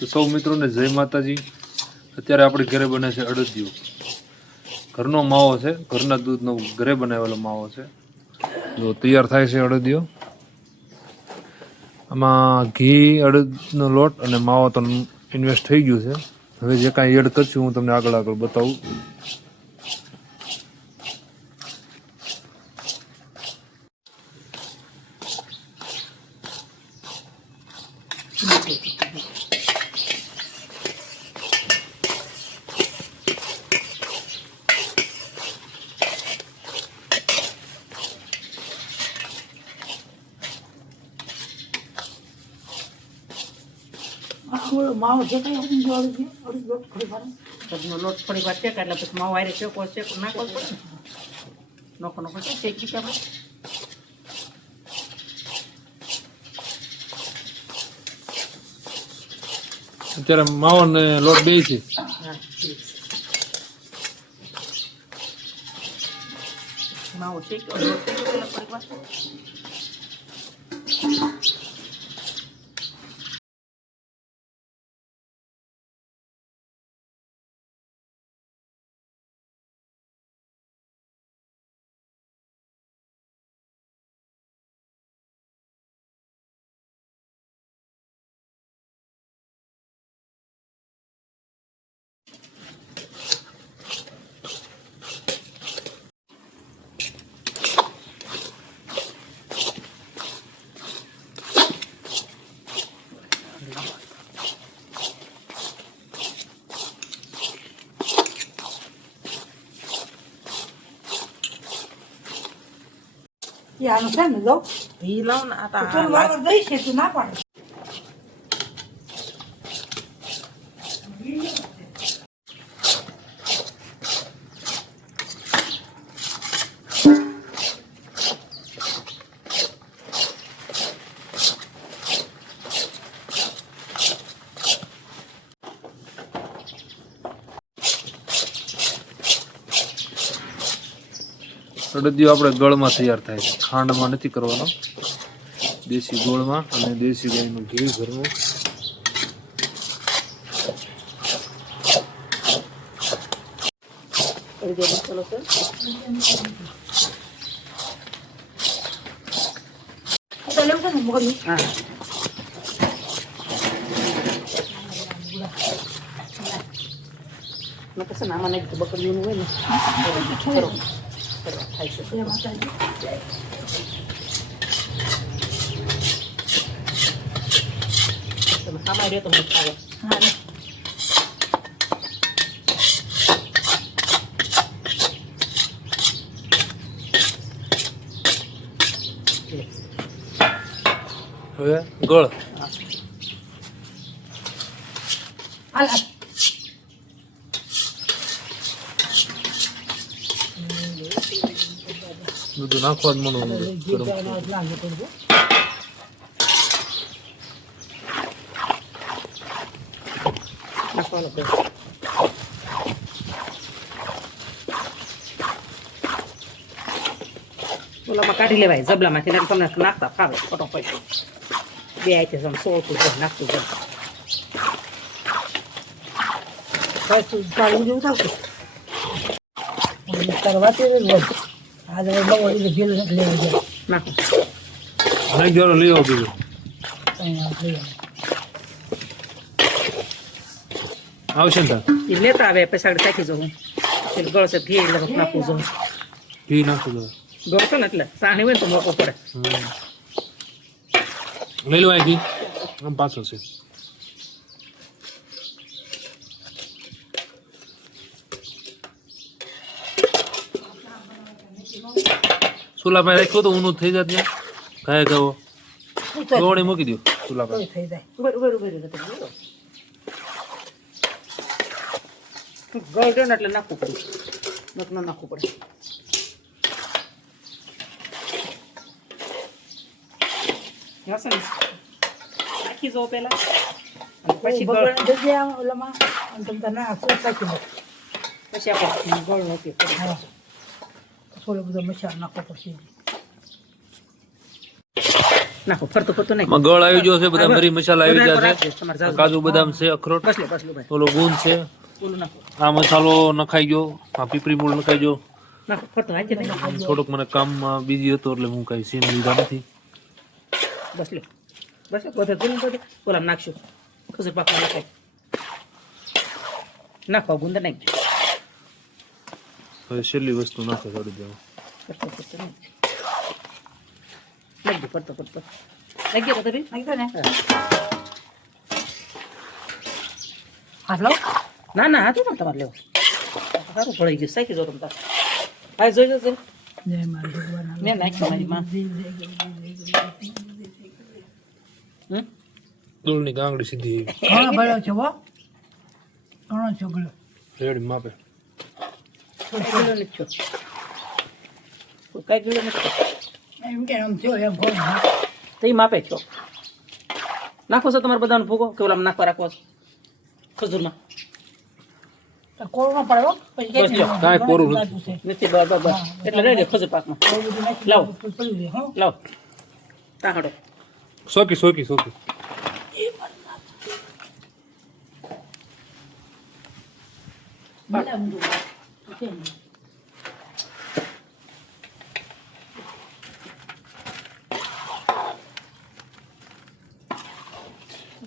તો સૌ મિત્રોને જય માતાજી। અત્યારે આપણે ઘરે બને છે અડદિયું। ઘરનો માવો છે, ઘરના દૂધનો ઘરે બનાવેલો માવો છે। જો તૈયાર થાય છે અડદિયું। આમાં ઘી, અડદનો લોટ અને માવો તો ઇન્વેસ્ટ થઈ ગયું છે। હવે જે કાંઈ એડ કરશું હું તમને આગળ બતાવું। माव जे काही आपण जोडू लोट थोडी फार लोट थोडी फार ते काढला પછી माव वायरे चेक નાખો નોકો નોકો ચેકી કાઢો અત્યારે માવો ને લોટ બે છે। माव चेक लोट થોડી फार या नुसार न जाऊ ही लाव ना आता चल वावर दई છે તું ના પાડ અડદિયું આપણે ગળમાં તૈયાર થાય છે, ખાંડમાં નથી કરવાનો। દેશી ગોળમાં અને દેશી ગાયનું ઘી ઘરનું। ચલો સર તો લેવું છે ને મોગલ હા મેં કસે નામાં નહીં બકરીનું હોય ને કરો ખાઈ શકે એ માતાજી તમે ખાવા રહ્યો તો મત ખાવ હા હવે ગળ હાલ બધું નાખવા જ મળવાનું ઓલામાં કાઢી લેવાય જબલામાંથી ને તમને નાખતા ફાવે ફટોફટ બે આઈતે સમ 100 નાખતું જાય બસ ચાલુ જેવું થશે કરવાથી आज बड़ा वाली बिल ले गया ना नहीं जोर ले आओ बिल आवश्यक था ये लेता आवे पैसा टाकी जो फिर गळ से घी लगा नाखू जो घी नाखू जो गळ तो એટલે સાણી હોય તો મોકો પડે લઈ લો આ ઘી આમ પાછો છે चूल्हा पे रखो तो ऊन થઈ જાત ને કાય ગયો થોડી મૂકી દો ચૂલા પર થઈ જાય ઉભર ગળ દે ને એટલે નાખવું પડે નકનો નાખવું પડે યાસન નાખી જો પેલા પછી ગળ દે ઓલામાં અંતમ તને આસો સાકી પછી આપણે ગળ નો ઉપયોગ કરીએ થોડો બધો મસાલો નાખવો પડશે નાખો ફરતો ફરતો નાખ. આમાં ગળ આવી ગયો છે, બધા મરી મસાલા આવી ગયા રાખજો, છે, તમારે જાજુ. કાજુ બદામ છે, અખરોટ, બસ લો ભાઈ ઓલો ગુંદ છે, ઓલું નાખો આ મસાલો નખાઈ ગયો, આ પીપરી મૂળ નખાઈ ગયો. નાખો ફરતો હાથે નાખો. થોડુંક મને કામમાં બીજી હતો એટલે હું કઈ સીન લીધા નથી. બસ લો બધા ગુંદ ઓલા નાખશું ખજૂર પાકમાં નાખાય. નાખો ગુંદ નાખજો હવે છેલ્લી વસ્તુ નાખે કરી દેવું. ફરતો ફરતો નાખજો ફરતો ફરતો નાખજો તો તમે નાખજો ને. હાથ લો. ના ના હાથ પણ તમારે લેવો સારું ભળી ગયું સાચી જો તમે તાર હા જોઈ જશે મેં નાખ્યું મારી માં. દૂળની ગાંગડી સીધી ઘણો ભર્યો છે હો ઘણો છોકરો રેડી માપે. કઈ ગીલો નથી છો કઈ ગીલો નથી એમ કે આમ થયો એમ કોણ તો એ માપે છો. નાખો છો તમારે બધાનો ભૂકો કે ઓલામાં નાખવા રાખવો છે ખજૂરમાં કોરોના પડ્યો પછી બસ જો, કાંઈ કોરું નથી. નથી બસ એટલે રહી ગયો ખજૂર પાકમાં. લાવો. લાવો તાકડો સોકી સોકી સોકી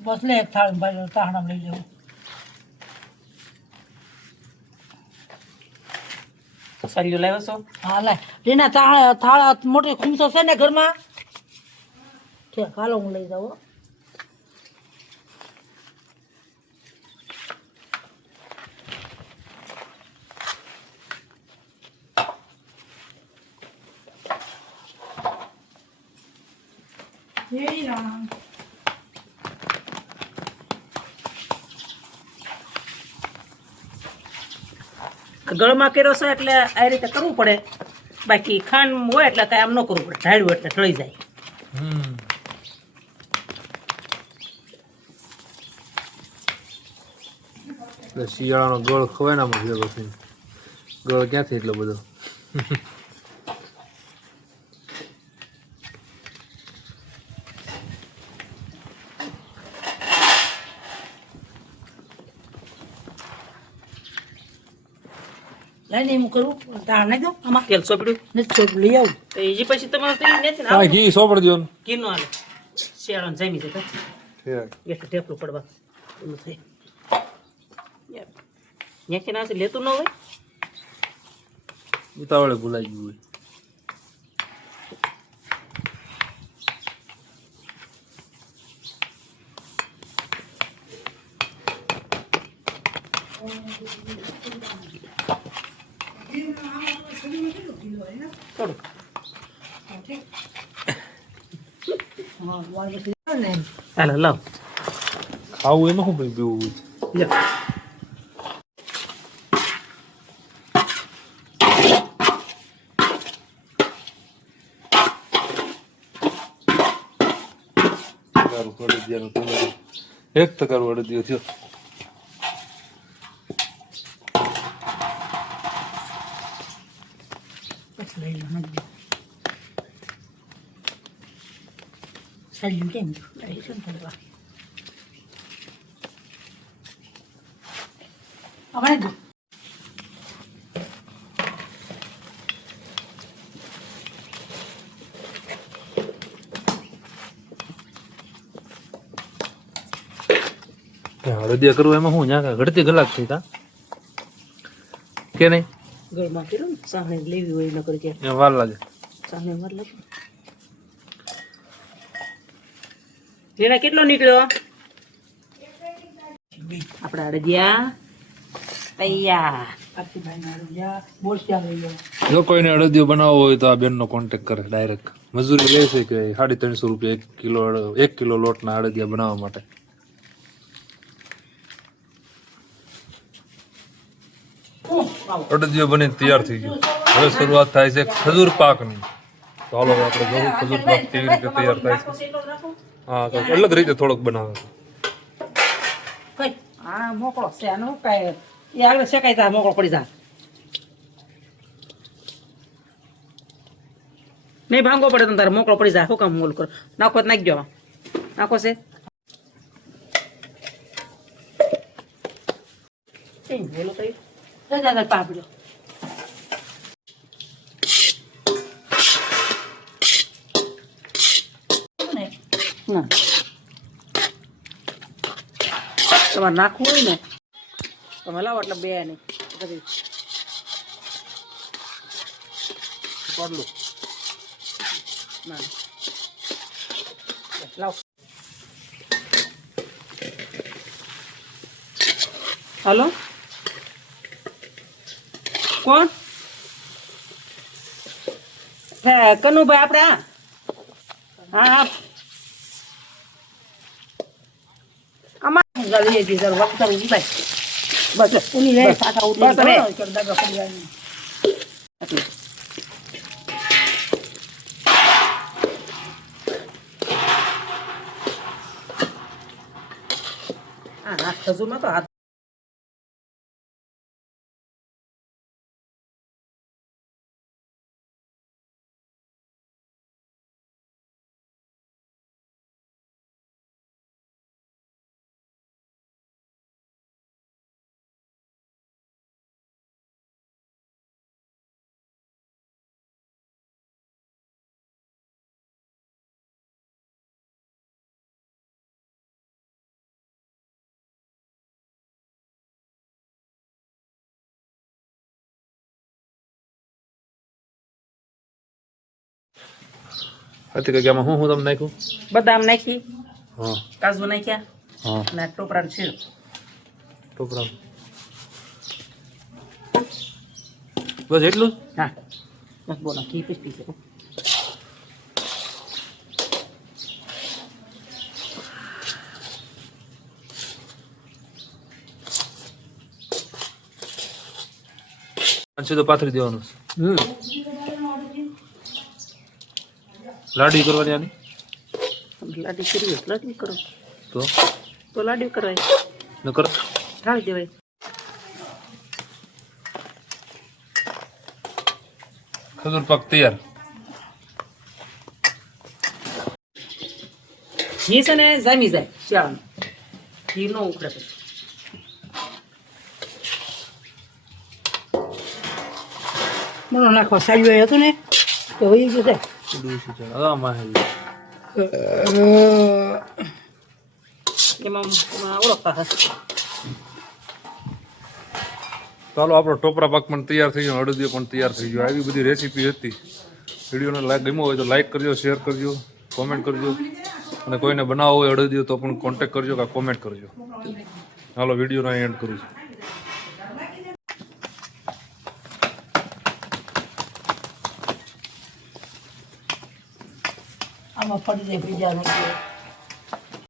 બસ લે એક થાળી ભાઈ તાહણા લઈ લેવું સારીઓ લાવ્યો છો હા લાય એના થાળા થાળા મોટી ખૂમસો છે ને ઘરમાં ઠીક હાલો હું લઈ જાઉં હો. ગળમાં કર્યો છે એટલે આ રીતે કરવું પડે. બાકી ખાંડ હોય એટલે કાંઈ આમ ન કરવું પડે ઢાળ્યું એટલે ઢળી જાય. એટલે શિયાળાનો ગળ ખવાય ના મળે પછી ગળ ક્યાંથી એટલો બધો. લઈને હું કરું તાણ નાખી દઉં આમાં તેલ સોંપડ્યું નથી ચોપ લઈ આવું તો એ પછી તમારે તો ઈ નથી ને કાંઈ ઘી સોપડી દો ને. ઘીનો હાલે શિયાળાને જામી છે તો એટલે ટેપલું પડવા એનું થાય. ત્યાંથી ના લેતું ન હોય ઉતાવળે ભૂલાઈ ગયું હોય. થોડું હાલો લાવ ખાવું એમાં શું ભાઈ પીવું હોય? લ્યો તકારું અડદિયાનું તમારું એક તકારું અડદિયો થયો. પછી લઈ લો નાખી દઉં સારી કેમ શું કરવા આપણે દઉં અડદિયા કરવું એમાં શું ન્યા ઘડતી કલાક થઈ તા કે નહીં? ગળમાં કર્યું ને સાહણી લેવી હોય ન કરી ત્યાં એમાં વાર લાગે. સાહણી વાર લાગે. રીના કેટલો નીકળ્યો આપણા અડદિયા તૈયાર. આરતીભાઈના રૂપિયા બોલતા લઈ લો જો કોઈને અડદિયો બનાવવો હોય તો આ બેનનો કોન્ટેક્ટ કરે ડાયરેક્ટ. મજૂરી લે છે કે 350 રૂપિયા 1 કિલો લોટના અડદિયા બનાવવા માટે. અડદિયો બનીને તૈયાર થઈ ગયો. હવે શરૂઆત થાય છે ખજૂર પાકની. તો હાલો આપણે જોવું ખજૂર પાક કેવી રીતે તૈયાર થાય છે. હા તો અલગ રીતે થોડોક બનાવે છે. કઈ આ મોકળો છે આનું કાંઈ એ આગળ શેકાય તા મોકળો પડી જા. નહીં ભાંગવો પડે તો તારે મોકળો પડી જાય. શું કામ મોલ કરો? નાખો તો નાખજો. નાખો છે બોલો કઈ દાદા પાપડ્યો ના તમારે નાખવું હોય ને તમે લાવો એટલે બે નહીં બધી પાડલો ના લાવો. હલો કોણ? હે કનુભાઈ આપણે હા હા અમારે લઈએ છીએ સર વખત ઉઠાય બસ એની લે પાછા ઉઠી દાદા પડી આવી હા ખજૂરમાં તો હાથ હતી કે આમાં હું તમને નાખ્યું? બદામ નાખી હા કાજુ નાખ્યા હા અને ટોપરા છે ટોપરા બસ એટલું જ? હા બસ બોલો ઘી પીસી છે પાંચસો તો પાથરી દેવાનું લાડી કરવાની આની લાડી કરીએ લાડી કરો તો લાડી કરાય નકર ઢાળી દેવાય ખજૂર પાક તૈયાર. ઘી છે ને જામી જાય ચાલ ઘી નો ઉકળે પછી મને નાખો સાલ્યો હતું ને તો વહી ગયું છે એમાં ઓળખતા હશે ચાલો આપણો ટોપરા પાક પણ તૈયાર થઈ ગયો, અડદિયો પણ તૈયાર થઈ ગયો. આવી બધી રેસીપી હતી. વિડીયોને ગમ્યો હોય તો લાઈક કરજો, શેર કરજો, કોમેન્ટ કરજો અને કોઈને બનાવવો હોય અડદિયો તો પણ કોન્ટેક્ટ કરજો કે કોમેન્ટ કરજો. હાલો વિડીયોનો એન્ડ કરું છું. આમાં ફરી જાય બીજા નથી